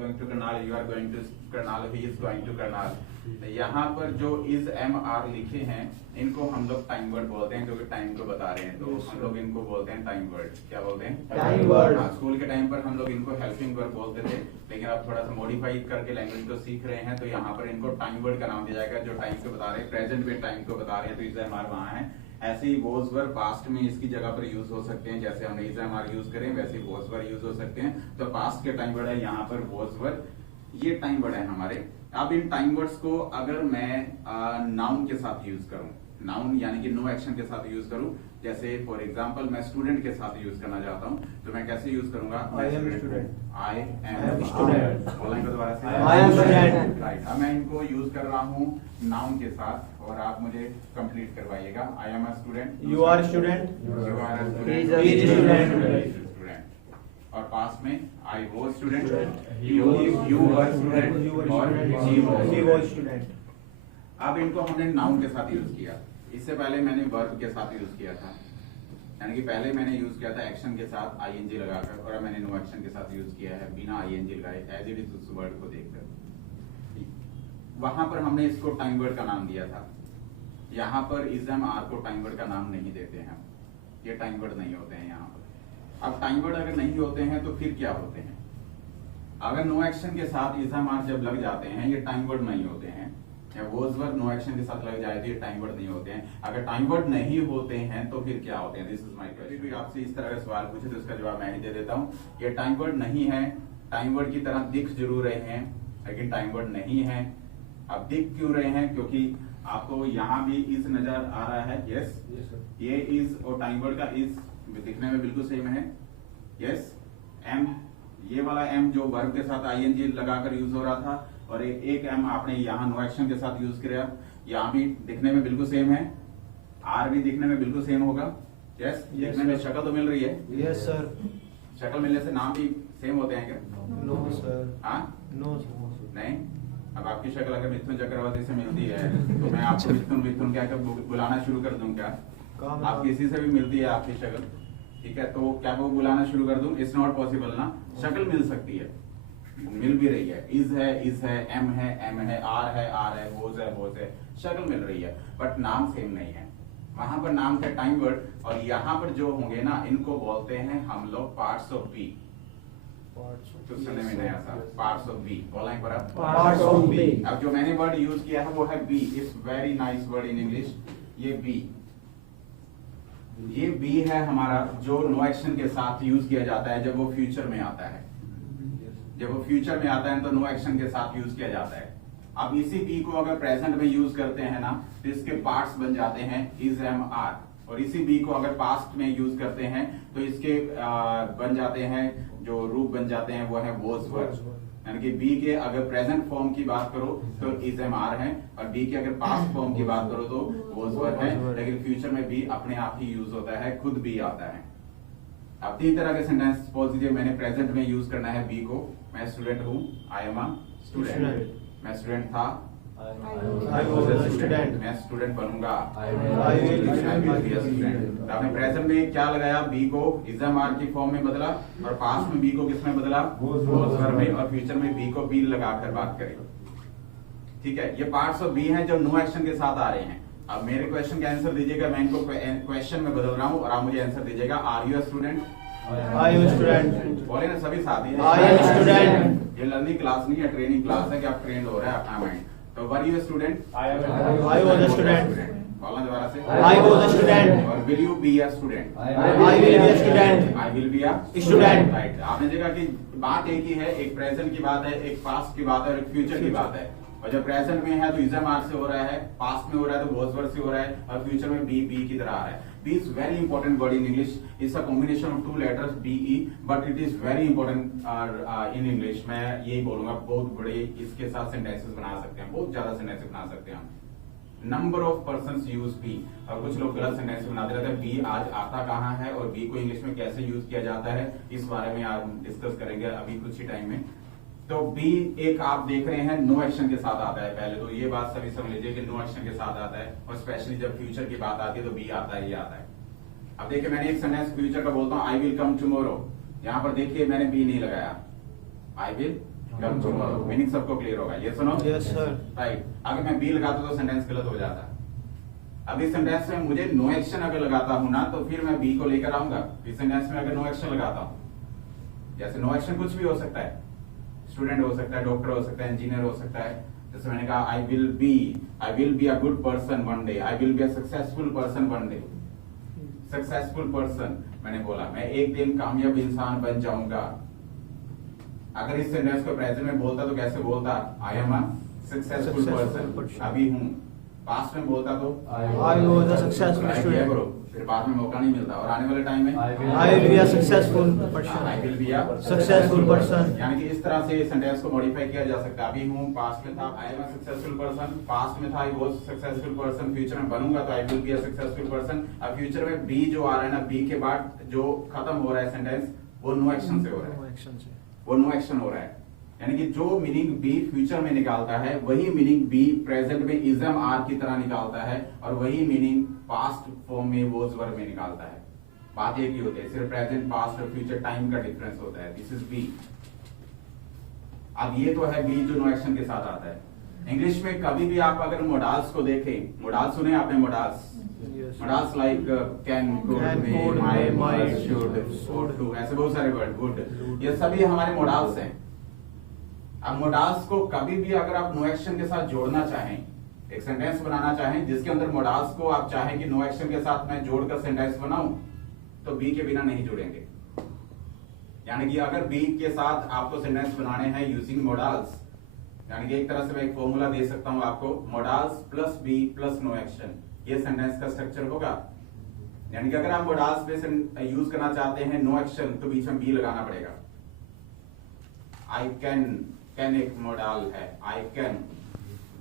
Going to Karnal, you are going to Karnal, he is going to Karnal. यहाँ पर जो is M R लिखे हैं इनको हम लोग टाइम वर्ड बोलते हैं, क्योंकि टाइम को बता रहे हैं, तो हम लोग इनको बोलते हैं टाइम वर्ड। क्या बोलते हैं? Time word. हाँ, स्कूल के टाइम पर हम लोग इनको हेल्पिंग वर्ड बोलते थे, लेकिन अब थोड़ा सा मॉडिफाई करके लैंग्वेज को सीख रहे हैं, तो यहाँ पर इनको टाइम वर्ड का नाम दिया जाएगा, जो टाइम को बता रहे हैं, प्रेजेंट में टाइम को बता रहे हैं, तो इज एम आर वहाँ है। ऐसे ही वॉज वर्ड पास्ट में इसकी जगह पर यूज हो सकते हैं, जैसे हमने इज एम आर यूज करें वैसे ही वॉज वर्ड यूज हो सकते हैं। तो पास्ट के टाइम वर्ड है यहाँ पर वॉज वर्ड, ये टाइम वर्ड है हमारे। अब इन टाइम वर्ड्स को अगर मैं नाउन के साथ यूज करूं, नाउन यानी कि नो एक्शन के साथ यूज करूं, जैसे फॉर एग्जांपल मैं स्टूडेंट के साथ यूज करना चाहता हूं, तो मैं कैसे यूज करूंगा? आई am student. I am student. बोलेंगे दोबारा से, आई एम स्टूडेंट। राइट। अब मैं इनको यूज कर रहा हूं नाउन के साथ, और आप मुझे कंप्लीट करवाइएगा। I am a student, you are student, you are a He is a student. Student. और पास में I was student, you were student, और he was student। अब इनको हमने नाउन के साथ यूज किया, इससे पहले मैंने वर्ब के साथ यूज किया था, यानी कि पहले मैंने यूज किया था एक्शन के साथ आईएनजी लगाकर, और अब मैंने नो एक्शन के साथ यूज किया है बिना आईएनजी लगाए, एज इट इज उस वर्ड को देखकर। वहां पर हमने इसको टाइम वर्ड का नाम दिया था, यहाँ पर इज एम आर को टाइम वर्ड का नाम नहीं देते हैं, ये टाइम वर्ड नहीं होते हैं यहाँ पर। अब टाइम वर्ड अगर नहीं होते हैं तो फिर क्या होते हैं? अगर नो एक्शन के साथ इज एम आर जब लग जाते हैं, ये टाइम वर्ड नहीं होते हैं, या वॉज वर्ड नो एक्शन के साथ लग जाए तो ये टाइम वर्ड नहीं होते हैं। अगर टाइम वर्ड नहीं होते हैं तो फिर क्या होते हैं? This is my question. कोई आपसे इस तरह का सवाल पूछे तो उसका जवाब मैं ही दे देता हूँ। ये टाइम वर्ड नहीं है, टाइम वर्ड की तरह दिख जरूर रहे हैं लेकिन टाइम वर्ड नहीं है। अब दिख क्यों रहे हैं? क्योंकि आपको यहाँ भी इज नजर आ रहा है, यस, ये इज और टाइम वर्ड का इज दिखने में बिल्कुल सेम है, यस। एम, ये वाला एम जो वर्ब के साथ आईएनजी लगाकर यूज हो रहा था, और एक एम आपने यहाँ नो एक्शन के साथ यूज किया, यहाँ भी दिखने में बिल्कुल सेम है, आर भी दिखने में बिल्कुल सेम होगा, यस। दिखने में शक्ल तो मिल रही है, यस सर। शक्ल मिलने से नाम भी सेम होते हैं क्या? No sir. हाँ, नो नहीं। अब आपकी शक्ल अगर मिथुन चक्रवर्ती से मिलती है तो मैं आपको मिथुन मिथुन क्या बुलाना शुरू कर दूं क्या? आप किसी से भी मिलती है आपकी शक्ल, ठीक है, तो क्या वो बुलाना शुरू कर दूं? इट्स नॉट पॉसिबल ना। शक्ल मिल सकती है, मिल भी रही है, इज है, एम है, आर है, वोज है, शक्ल मिल रही है, बट नाम सेम नहीं है। वहां पर नाम का टाइम वर्ड, और यहाँ पर जो होंगे ना इनको बोलते हैं हम लोग पार्ट्स ऑफ बी। तो सुनने में नया सा, पार्ट्स ऑफ बी बोला एक बार। Parts of B. अब जो मैंने वर्ड यूज किया है वो है be. It's very nice word in English. ये बी, ये बी है हमारा, जो नो एक्शन के साथ यूज किया जाता है जब वो फ्यूचर में आता है। जब वो फ्यूचर में आता है तो नो एक्शन के साथ यूज किया जाता है। अब इसी बी को अगर प्रेजेंट में यूज करते हैं ना तो इसके पार्ट्स बन जाते हैं इज एम आर, और इसी बी को अगर पास्ट में यूज करते हैं तो इसके बन जाते हैं, जो रूप बन जाते हैं वो है वॉज वर्ड। यानी कि बी के अगर प्रेजेंट फॉर्म की बात करो तो इज एम आर है, और बी के अगर पास्ट फॉर्म की बात करो तो वॉज वर्ड है, लेकिन फ्यूचर में बी अपने आप ही यूज होता है, खुद बी आता है। अब तीन तरह के सेंटेंस सपोज कीजिए मैंने प्रेजेंट में यूज करना है बी को। मैं स्टूडेंट हूँ, आई एम अ स्टूडेंट। मैं स्टूडेंट था, I was a student। मैं स्टूडेंट बनूंगा, I will be a student. तो आपने प्रेजेंट में क्या लगाया? बी को इज एम आर की फॉर्म में बदला, और पास्ट में बी को किस में बदला? वॉज वर्ब में, और फ्यूचर में बी को बी लगाकर बात करें। ठीक है, ये पार्ट्स ऑफ बी हैं जो नो एक्शन के साथ आ रहे हैं। अब मेरे क्वेश्चन का आंसर दीजिएगा, मैं इनको क्वेश्चन में बदल रहा हूँ और आप मुझे आंसर दीजिएगा। Are you a student? I am student. बोले ना सभी साथी। I am student. ये लर्निंग क्लास नहीं है, ट्रेनिंग क्लास है कि आप ट्रेंड हो रहे हैं अपना माइंड। तो were you a student? I was a student. बोलना दोबारा से। I was a student. और will you be a student? I will be a student. I will be a student. Right. आपने देखा कि बात एक ही है, एक प्रेजेंट की बात है, एक पास्ट की बात है, और एक फ्यूचर की बात है। और जब प्रेजेंट में है तो इज एम आर से हो रहा है, पास्ट में हो रहा है तो वॉज वर्ब से हो रहा है, और फ्यूचर में बी की तरह आ रहा है। Be is very important word in English. It's a combination of two letters B E, but it is very important in English. मैं यही बोलूंगा, बहुत बड़े इसके साथ सेंटेंसेस बना सकते हैं, बहुत ज्यादा सेंटेंसेस बना सकते हैं हम। Number of persons use be, और कुछ लोग गलत सेंटेंस बनाते रहते हैं। बी आज आता कहाँ है और बी को इंग्लिश में कैसे यूज किया जाता है, इस बारे में आज डिस्कस करेंगे अभी कुछ ही टाइम में। तो बी एक आप देख रहे हैं नो एक्शन के साथ आता है। पहले तो ये बात सभी समझ लीजिए कि नो एक्शन के साथ आता है, और स्पेशली जब फ्यूचर की बात आती है तो बी आता है, ये आता है। अब देखिए मैंने एक सेंटेंस फ्यूचर का बोलता हूँ, आई विल कम टुमारो। यहाँ पर देखिए मैंने बी नहीं लगाया, आई विल मीनिंग सबको क्लियर होगा, ये सुनो। Yes, sir. राइट, अगर मैं बी लगाता तो सेंटेंस गलत हो जाता। अब इस सेंटेंस में मुझे नो एक्शन अगर लगाता हूं ना, तो फिर मैं बी को लेकर आऊंगा। इस सेंटेंस में अगर नो एक्शन लगाता हूं, जैसे नो एक्शन कुछ भी हो सकता है, स्टूडेंट हो सकता है, डॉक्टर हो सकता है, इंजीनियर हो सकता है। जैसे मैंने कहा आई will be a good person one day, I will be a successful person one day. Successful person मैंने बोला, मैं एक दिन कामयाब इंसान बन जाऊंगा। अगर इस सेंटेंस को प्रेजेंट में बोलता तो कैसे बोलता? आई एम अ सक्सेसफुल पर्सन, अभी हूं। पास्ट में बोलता तो I was a successful student. फिर बाद में मौका नहीं मिलता। और आने वाले टाइम में I will be a successful person. I will be a Successful person. यानी कि इस तरह से सेंटेंस को मॉडिफाई किया जा सकता है। अभी हूं, पास्ट में था आई am a successful person, past में था I was successful person, future में बनूंगा तो आई will be a successful person. अब फ्यूचर में बी जो आ रहा है ना, बी के बाद जो खत्म हो रहा है सेंटेंस, वो नो एक्शन से हो रहा है। No action से. वो नो एक्शन हो रहा है। यानी कि जो मीनिंग बी फ्यूचर में निकालता है, वही मीनिंग बी प्रेजेंट में इजम आर की तरह निकालता है, और वही मीनिंग पास्ट फॉर्म में वोज वर्ब में निकालता है। बात एक ही होती है, सिर्फ प्रेजेंट, पास्ट और फ्यूचर टाइम का डिफरेंस होता है। This is be. अब ये तो है बी जो नो एक्शन के साथ आता है। इंग्लिश में कभी भी आप अगर मोडाल्स को देखें, मोडाल्स सुने आपने? Modals Yes. Modals like can, could, may, might, should, ought to, ऐसे बहुत सारे वर्ड, वुड, ये सभी हमारे मोडाल्स हैं। अब मोडाल्स को कभी भी अगर आप नो एक्शन के साथ जोड़ना चाहें, एक सेंटेंस बनाना चाहें जिसके अंदर मोडाल्स को आप चाहें कि नो एक्शन के साथ मैं जोड़कर सेंटेंस बनाऊं, तो बी के बिना नहीं जुड़ेंगे। यानी कि अगर बी के साथ आपको सेंटेंस बनाने हैं यूजिंग मोडाल्स, यानी कि एक तरह से मैं एक फॉर्मूला दे सकता हूं आपको, modals plus be plus no action, ये सेंटेंस का स्ट्रक्चर होगा। यानी कि अगर आप मोडाल्स पे यूज करना चाहते हैं नो एक्शन, तो बीच में बी लगाना पड़ेगा। आई कैन एक मोडाल है, आई कैन।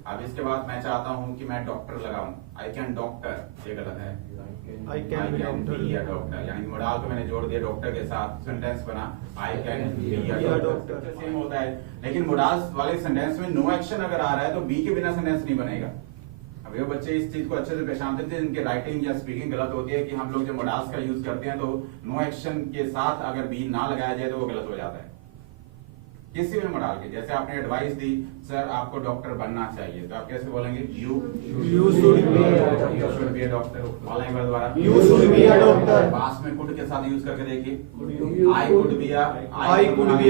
अब इसके बाद मैं चाहता हूं कि मैं डॉक्टर लगाऊं, आई कैन डॉक्टर, ये गलत है। I can be doctor. Doctor, यानी मोडाल को मैंने जोड़ दिया डॉक्टर के साथ, सेंटेंस बना I can be a doctor. Same होता है, लेकिन मोडाल्स वाले सेंटेंस में नो एक्शन अगर आ रहा है तो बी के बिना सेंटेंस नहीं बनेगा। अब ये बच्चे इस चीज को अच्छे से पहचानते थे, इनके राइटिंग या स्पीकिंग गलत होती है कि हम लोग जब मोडाल्स का यूज करते हैं तो नो एक्शन के साथ अगर बी ना लगाया जाए तो वो गलत हो जाता है किसी भी मोडाल के। जैसे आपने एडवाइस दी, सर आपको डॉक्टर बनना चाहिए, तो आप कैसे बोलेंगे? You should be a doctor। बोला एक बार दोबारा, You should be a doctor. Past में कुड के साथ यूज करके देखिए, I could be a doctor। I could be a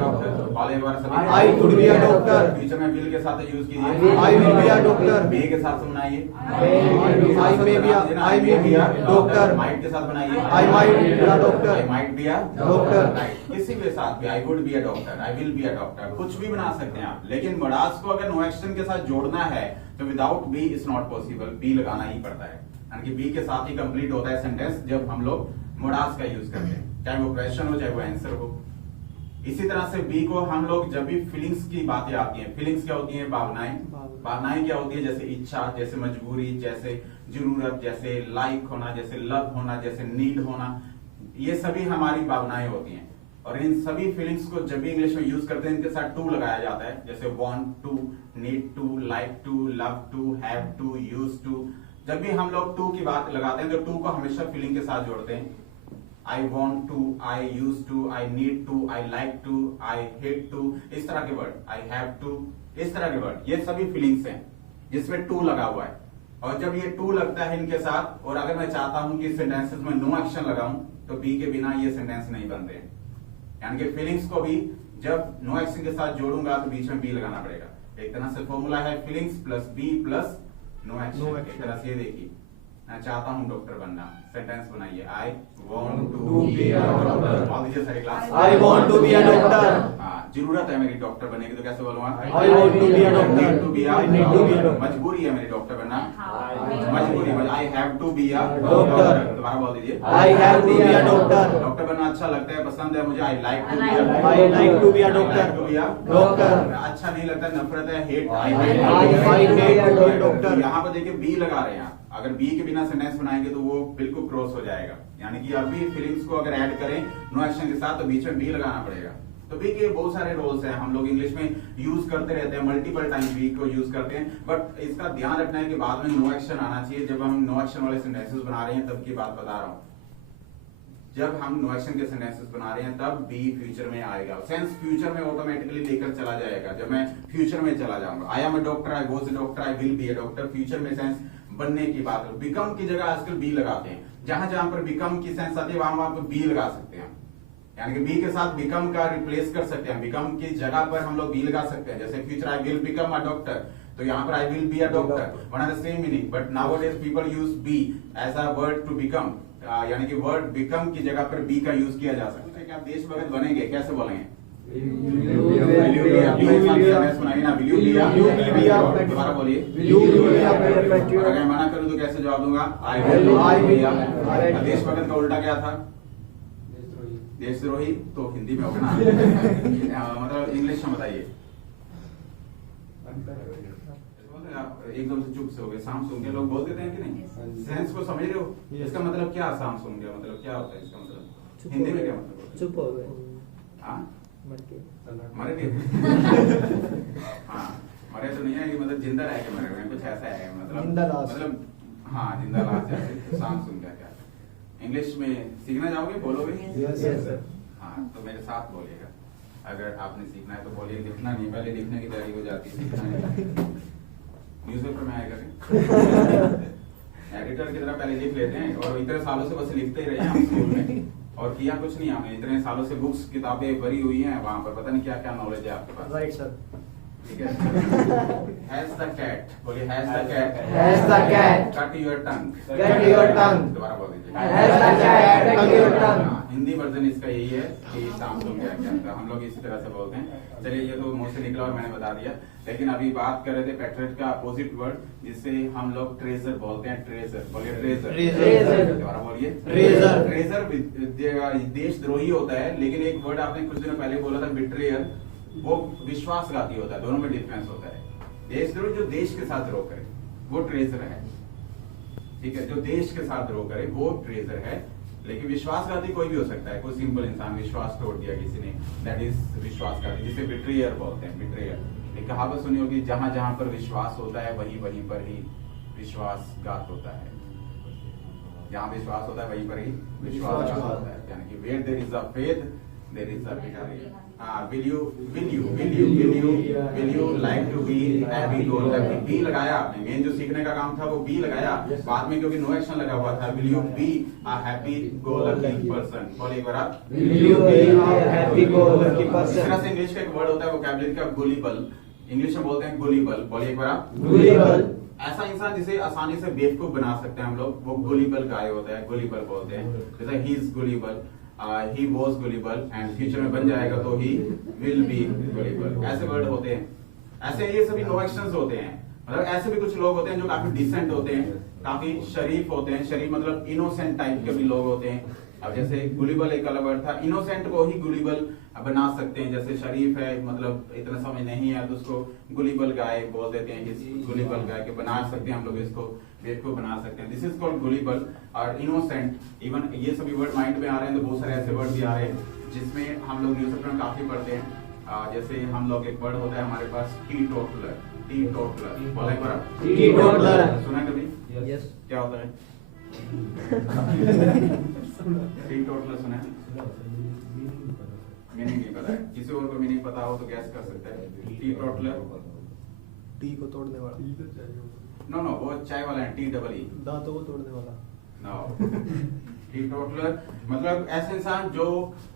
doctor। बोला एक बार सभी, I could be a doctor। Future में विल के साथ यूज कीजिए, I will be a doctor। मे के साथ सुनाइए, I may be a doctor। Might के साथ बनाइए, I might be a doctor। I might be a Doctor। Right, किसी के साथ भी I would be a doctor, I will be a doctor, कुछ भी बना सकते हैं आप। लेकिन मोडाल्स को अगर नो एक्शन के साथ जोड़ना है तो without be is not possible, be लगाना ही पड़ता है। यानी कि बी के साथ ही कंप्लीट होता है सेंटेंस जब हम लोग मोडाल्स का यूज करते हैं, चाहे वो क्वेश्चन हो चाहे वो आंसर हो। इसी तरह से बी को हम लोग जब भी फीलिंग्स की बातें आती हैं, फीलिंग्स क्या होती हैं? भावनाएं। भावनाएं क्या होती है? जैसे इच्छा, जैसे मजबूरी, जैसे जरूरत, जैसे लाइक होना, जैसे लव होना, जैसे नीड होना, ये सभी हमारी भावनाएं होती हैं। और इन सभी फीलिंग्स को जब भी इंग्लिश में यूज करते हैं इनके साथ टू लगाया जाता है, जैसे want to, need to, like to, love to, have to, use to. जब भी हम लोग टू की बात लगाते हैं तो टू को हमेशा फीलिंग के साथ जोड़ते हैं। I want to, I use to, I need to, I like to, I hate to, इस तरह के वर्ड, आई हैव टू, इस तरह के वर्ड, ये सभी फीलिंग्स हैं जिसमें टू लगा हुआ है। और जब ये टू लगता है इनके साथ, और अगर मैं चाहता हूं कि सेंटेंसेस में नो एक्शन लगाऊं, तो बी के बिना ये सेंटेंस नहीं बनते हैं। यानी कि फीलिंग्स को भी जब नो एक्शन के साथ जोड़ूंगा तो बीच में बी लगाना पड़ेगा। एक तरह से फॉर्मूला है feelings plus be plus no action. एक तरह से ये देखिए, मैं चाहता हूं डॉक्टर बनना, सेंटेंस बनाइए, I want to be a doctor. मान लीजिए सारी class, I want to be a doctor। हाँ, जरूरत है मेरी डॉक्टर बनने की, तो कैसे बोलूंगा? I want to be a doctor। I need to be a I need to be a doctor। मजबूरी है मेरी डॉक्टर बनना, मजबूरी, I have to be a Doctor। दोबारा बोल दीजिए, I have to be a doctor। Doctor बनना अच्छा लगता है, पसंद है मुझे, I like to be I like to be a doctor। Doctor। अच्छा नहीं लगता, नफरत है, hate, I hate to be a doctor। यहाँ पर देखिए बी लगा रहे हैं आप। अगर बी के बिना सेंटेंस बनाएंगे तो वो बिल्कुल क्रॉस हो जाएगा। यानी कि अभी फीलिंग्स को अगर ऐड करें नो एक्शन के साथ तो बीच में बी लगाना पड़ेगा। तो बी के बहुत सारे रोल्स हैं, हम लोग इंग्लिश में यूज करते रहते हैं, मल्टीपल टाइम बी को यूज करते हैं, बट इसका ध्यान रखना है कि बाद में नो एक्शन आना चाहिए। जब हम नो एक्शन वाले सेंटेंसेस बना रहे हैं तब की बात बता रहा हूँ। जब हम नो एक्शन के सेंटेंसेस बना रहे हैं तब बी फ्यूचर में आएगा। सेंस फ्यूचर में ऑटोमेटिकली लेकर चला जाएगा। जब मैं फ्यूचर में चला जाऊंगा, आई am a doctor, I was a doctor, I will be a doctor, future में सेंस बनने की बात है। बिकम की जगह आजकल बी लगाते हैं। जहां जहां पर बिकम की सेंस आती है वहां वहां पर बी लगा सकते हैं, यानी कि बी के साथ बिकम का रिप्लेस कर सकते हैं। बिकम की जगह पर हम लोग बी लगा सकते हैं। जैसे future I will become a doctor, तो यहाँ पर I will be a doctor, one are the same meaning, but nowadays people use be as a word to become, यानी कि वर्ड बिकम की जगह पर बी का यूज किया जा सकता है। कि आप देशभक्त बनेंगे, कैसे बोलेंगे? दोबारा बोलिए। अगर मैं मना करूं तो कैसे जवाब दूंगा? I will. देशभक्त का उल्टा क्या था? देशद्रोही। तो हिंदी में होगा ना मतलब इंग्लिश में बताइए। एकदम से चुप से हो गए, साम सुन के लोग बोल देते हैं कि नहीं? सेंस को समझ रहे हो? इसका मतलब क्या? साम सुन गया मतलब क्या होता है इसका मतलब? हिंदी में क्या मतलब? चुप हो गए। हाँ मर के। मरे गए हाँ, मरे तो नहीं है, मतलब जिंदा रह के मरे हुए हैं, कुछ ऐसा है मतलब हाँ जिंदा लाश जैसे। साम सुन क्या? इंग्लिश में सीखना चाहोगे? बोलोगे? Yes sir. हाँ तो मेरे साथ बोलिएगा। अगर आपने सीखना है तो बोलिए, लिखना नहीं, पहले लिखने की तैयारी हो जाती है, सीखना नहीं। न्यूज़पेपर में आएगा एडिटर की तरह पहले लिख लेते हैं और इतने सालों से बस लिखते ही रहे हैं हम स्कूल में, और किया कुछ नहीं हमने। इतने सालों से बुक्स किताबें भरी हुई हैं, वहां पर पता नहीं क्या क्या नॉलेज है आपके पास। Right sir. ठीक है। हैज द कैट, बोलिए has the cat. Has the cat cut your tongue. cut your tongue? दोबारा बोल दीजिए। Has the cat cut your tongue? हाँ, हिंदी वर्जन इसका यही है कि शाम को क्या क्या था, हम लोग इसी तरह से बोलते हैं। चलिए ये तो मुंह से निकला और मैंने बता दिया, लेकिन अभी बात कर रहे थे पेट्रियट का अपोजिट वर्ड जिससे हम लोग ट्रेजर बोलते हैं। ट्रेजर, बोलिए ट्रेजर। Treasure। दोबारा बोलिए। Treasure। ट्रेजर देशद्रोही होता है, लेकिन एक वर्ड आपने कुछ दिनों पहले बोला था बिट्रेयर, वो विश्वासघाती होता है। दोनों में डिफरेंस होता है। देशद्रोही जो देश के साथ द्रोह करे वो ट्रेजर है, ठीक है, जो देश के साथ द्रोह करे वो ट्रेजर है। लेकिन विश्वासघाती कोई भी हो सकता है, कोई सिंपल इंसान विश्वास तोड़ दिया किसी ने, दैट इज विश्वासघाती, जिसे बिट्रेयर बोलते हैं। बिट्रेयर एक कहावत सुनी होगी, जहां जहां पर विश्वास होता है वहीं वहीं पर ही विश्वासघात होता है। जहां विश्वास होता है वहीं पर ही विश्वासघात होता है, यानी कि where there is a faith there is a victory. will you like to be happy go lucky? Be लगाया आपने, मेन जो सीखने का काम था वो बी लगाया, बाद में क्योंकि नो एक्शन लगा हुआ था। will you be a happy go lucky person? बोलिए एक बार आप। Will you be a happy go lucky इस person? तरह से इंग्लिश का एक वर्ड होता है वोकैबुलरी का, गुलिबल। इंग्लिश में बोलते हैं गुलिबल, बोलिए एक बार आप। Gullible। ऐसा इंसान जिसे आसानी से बेवकूफ बना सकते हैं हम लोग, वो गुलिबल गाय होता है, गुलिबल बोलते हैं। जैसे he is गुलिबल, he was gullible, and future में बन जाएगा तो he will be gullible। ऐसे वर्ड होते हैं। ऐसे ये सभी नो एक्शंस होते हैं। मतलब ऐसे भी कुछ लोग होते हैं जो काफी डिसेंट होते हैं, काफी शरीफ होते हैं। शरीफ मतलब इनोसेंट टाइप के भी लोग होते हैं। अब जैसे गुलिबल एक अलग वर्ड था, इनोसेंट को ही गुलिबल बना सकते हैं। जैसे शरीफ है मतलब इतना समझ नहीं है तो उसको गुलिबल गाय बोल देते हैं, गुलिबल गाय के बना सकते हैं हम लोग, इसको बेवकूफ बना सकते हैं। दिस इज कॉल्ड गुलिबल और इनोसेंट। इवन ये सभी वर्ड माइंड में आ रहे हैं तो बहुत सारे ऐसे वर्ड भी आ रहे हैं जिसमें हम लोग न्यूज़पेपर में काफी पढ़ते हैं। जैसे हम लोग एक वर्ड होता है हमारे पास टी टोटलर। टी टोटलर बोला एक बार। टी टोटलर सुना कभी? यस। क्या होता है टी टोटलर? सुना है? मीनिंग नहीं पता है। किसी और को मीनिंग पता हो तो गैस कर सकते हैं। टी टोटलर टी को तोड़ने वाला। नो नो, वो चाय वाला है, टी डबल ई। दांतों को तोड़ने वाला। नो, टी टोटलर मतलब ऐसे इंसान जो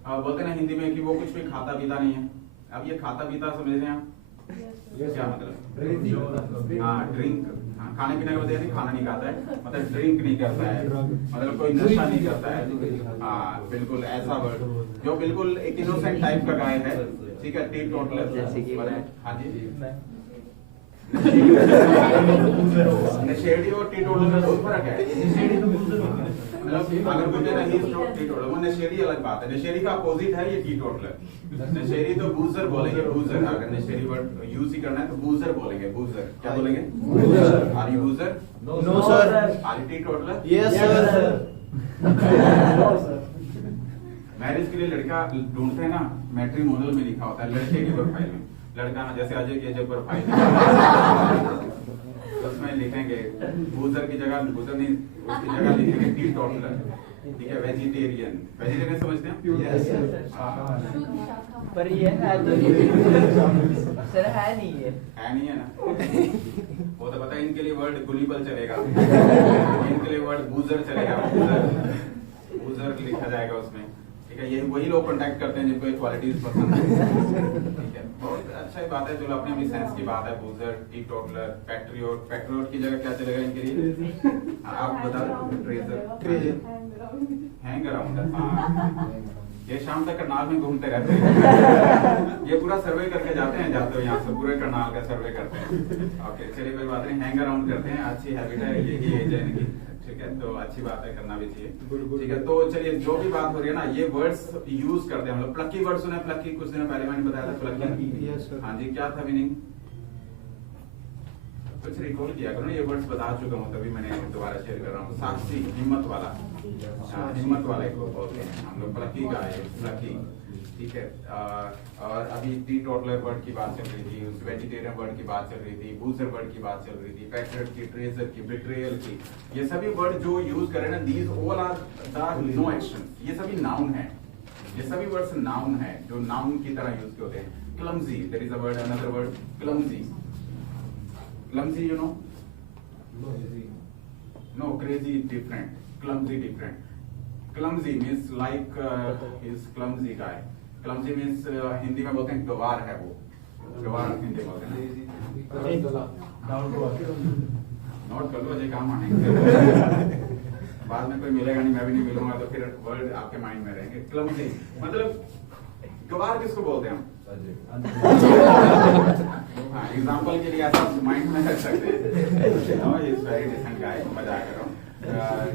बोलते हैं ना हिंदी में कि वो कुछ भी खाता पीता नहीं है। अब ये खाता पीता समझ रहे हैं आप? क्या मतलब? हाँ ड्रिंक, खाने पीने का मतलब नहीं, खाना नहीं खाता है, मतलब ड्रिंक नहीं करता है, मतलब कोई नशा नहीं करता है। हाँ बिल्कुल ऐसा वर्ड जो बिल्कुल एक इनोसेंट टाइप का गाय है, ठीक है। T toddler. हाँ जी, नशेड़ी और टी टोटलर में बहुत फर्क है। मतलब अगर मुझे नहीं टी टोटलर, वो नशेड़ी अलग बात है। नशेड़ी का अपोजिट है ये टी टोटलर। नशेड़ी तो बूजर बोलेंगे, बूजर। अगर नशेड़ी वर्ड यूज ही करना है तो बूजर बोलेंगे, बूजर। क्या बोलेंगे? Boozer. Are you boozer? No sir. Are you teetotaller? Yes sir. Marriage के लिए लड़का ढूंढते हैं ना, मैट्रिमोनियल में लिखा होता है लड़के की प्रोफाइल में, लड़का ना जैसे अजय की अजय प्रोफाइल उसमें लिखेंगे बूजर की जगह बूजर नहीं, उसकी जगह लिखेंगे टी टॉटलर, ठीक है, वेजिटेरियन। वेजिटेरियन समझते हैं? Yes, sir. हाँ। पर ये है तो नहीं सर, है नहीं ये। है नहीं है ना, वो तो पता है इनके लिए वर्ड गुलीबल चलेगा, इनके लिए वर्ड बूजर चलेगा, बूजर लिखा जाएगा उसमें, ठीक है। यही वही लोग कांटेक्ट करते हैं जिनको क्वालिटीज पसंद है, ठीक है। बहुत अच्छा ही बात है, चलो अपने अपनी सेंस की बात है। बूजर, टी टोटलर, पैट्रियोट, पैट्रियोट की जगह क्या चलेगा इनके लिए? आप बता दो। Treasure, hang around. हाँ, ये शाम तक करनाल में घूमते रहते हैं, ये पूरा सर्वे करके जाते हैं, जाते हुए यहाँ से पूरे करनाल का सर्वे करते हैं। ओके, चलिए कोई बात नहीं, हैंग अराउंड करते हैं, अच्छी हैबिट है, यही एज है इनकी, ठीक है। तो अच्छी बात है, करना भी चाहिए, ठीक है। तो चलिए, जो भी बात हो रही है ना, ये वर्ड्स यूज करते हैं हम लोग। प्लकी वर्ड सुने? प्लकी कुछ दिन पहले मैंने बताया था, प्लकी। Yes, sir. हाँ जी, क्या था मीनिंग? कुछ रिकॉल किया करो ना, ये वर्ड्स बता चुका हूँ, तभी मैंने दोबारा शेयर कर रहा हूँ। साक्षी, हिम्मत वाला, हाँ, हिम्मत वाले को बोलते हैं हम लोग, प्लकी का है, प्लकी, ठीक है। और अभी टी टोटलर वर्ड की बात चल रही थी, वेजिटेरियन वर्ड की बात चल रही थी, बूजर वर्ड की बात चल रही थी, पैट्रियट की, ट्रेजर की, बिट्रेयल की, ये सभी वर्ड जो यूज कर रहे हैं ना, these all are the no action, ये सभी नाउन है, ये सभी वर्ड्स नाउन है जो नाउन की तरह यूज होते हैं। Clumsy, there is a word, another word clumsy. Clumsy, you know? No, crazy is different. Clumsy different. Clumsy means like is clumsy guy. Clumsy means Hindi में बोलते हैं गवार है वो, गवार हिंदी बोलते हैं। नोट कर लो, अजय काम आएंगे। बाद में कोई मिलेगा नहीं, मैं भी नहीं मिलूंगा, तो फिर वर्ड आपके माइंड में रहेंगे। क्लमजी मतलब गवार किसको बोलते हैं हम? हाँ, एग्जाम्पल के लिए ऐसा माइंड में रख सकते हैं। No, he is very decent guy, मजाक कर रहा हूँ,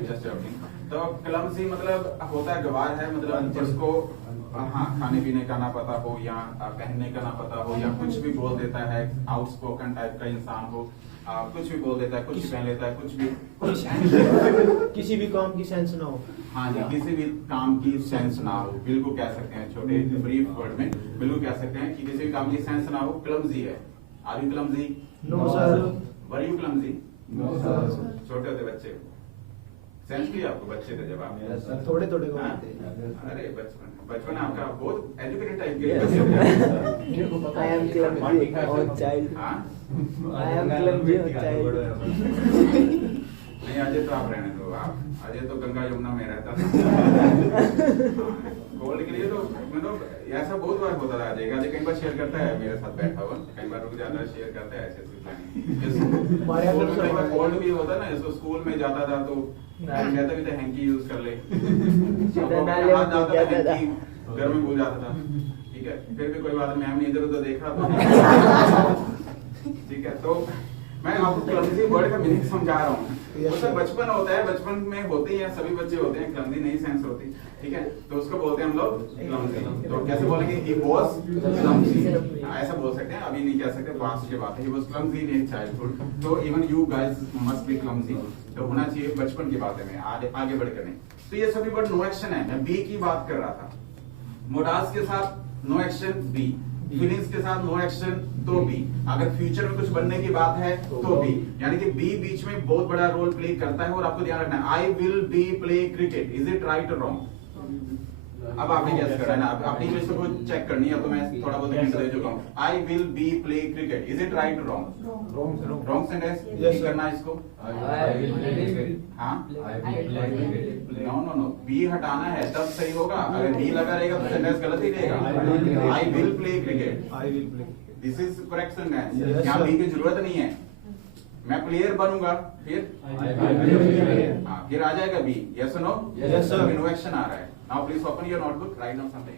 जस्ट जोकिंग। तो क्लमजी मतलब होता है गवार है, मतलब जिसको हाँ खाने पीने का ना पता हो, या पहनने का ना पता हो, या कुछ भी बोल देता है, आउटस्पोकन टाइप का इंसान हो, कुछ भी बोल देता है, कुछ भी पहन लेता है, कुछ भी किसी भी काम की सेंस ना हो। हाँ जी, किसी भी काम की सेंस ना हो, बिल्कुल कह सकते हैं, छोटे ब्रीफ वर्ड में बिल्कुल कह सकते हैं कि किसी भी काम की सेंस ना हो, क्लमजी है। Are you clumsy? No sir. Were you clumsy? No sir. छोटे होते बच्चे सेंस भी आपको, बच्चे थे जब आप थोड़े थोड़े को हाँ? बोलते हैं। अरे बचपन आपका बहुत एजुकेटेड टाइप के I am clumsy or child. हाँ? I am clumsy or child. नहीं, अजय तो आप रहने दो, आप अजय तो गंगा यमुना में रहता था। कोल्ड के लिए तो मतलब ऐसा बहुत बार होता था। अजय कई बार शेयर करता है मेरे साथ बैठा हुआ, कई बार रुक जाता है, शेयर करता है ऐसे कोल्ड भी होता है ना, इसको स्कूल में जाता था तो कहता भी था हैंकी यूज कर ले, हाथ जाता था हैंकी घर में भूल जाता था, ठीक है। फिर भी कोई बात नहीं, मैम ने इधर उधर देखा तो ठीक है। तो मैं आपको क्लमजी वर्ड का मीनिंग समझा रहा हूँ। मतलब बचपन होता है, बचपन में होते हैं, सभी बच्चे होते हैं, क्लमजी नहीं सेंस होती, ठीक है। तो उसको बोलते हैं हम लोग क्लमजी। तो कैसे बोलेंगे? ही वाज क्लमजी, ऐसा बोल सकते हैं, अभी नहीं कह सकते, पास्ट की बात है। He was clumsy in his childhood, तो even you guys must be clumsy. तो होना चाहिए बचपन की बातें में, आगे बढ़कर नहीं। तो ये सभी वर्ड नो एक्शन है। मैं बी की बात कर रहा था, मोडास के साथ नो एक्शन बी, फीलिंग्स के साथ नो एक्शन तो बी, अगर फ्यूचर में कुछ बनने की बात है तो बी, यानी कि बी बीच में बहुत बड़ा रोल प्ले करता है। और आपको ध्यान रखना है, आई will B play cricket, is it right और रॉन्ग? अब आपने गैस करना है ना, अपनी इंग्लिश को चेक करनी है, तो मैं थोड़ा बहुत हिंट दे चुका हूं। आई will B play cricket, is it right और रॉन्ग? रॉन्ग सेंटेंस करना है इसको। हाँ, नो नो नो, बी हटाना है तब सही होगा। अगर बी लगा रहेगा तो सेंटेंस गलत ही रहेगा। I will play cricket, I will play. This is correct sentence. यहाँ बी की जरूरत नहीं है। मैं प्लेयर बनूंगा, फिर हाँ, फिर आ जाएगा बी। यस और no? Yes sir. No action आ रहा है। Now please open your notebook, write down something.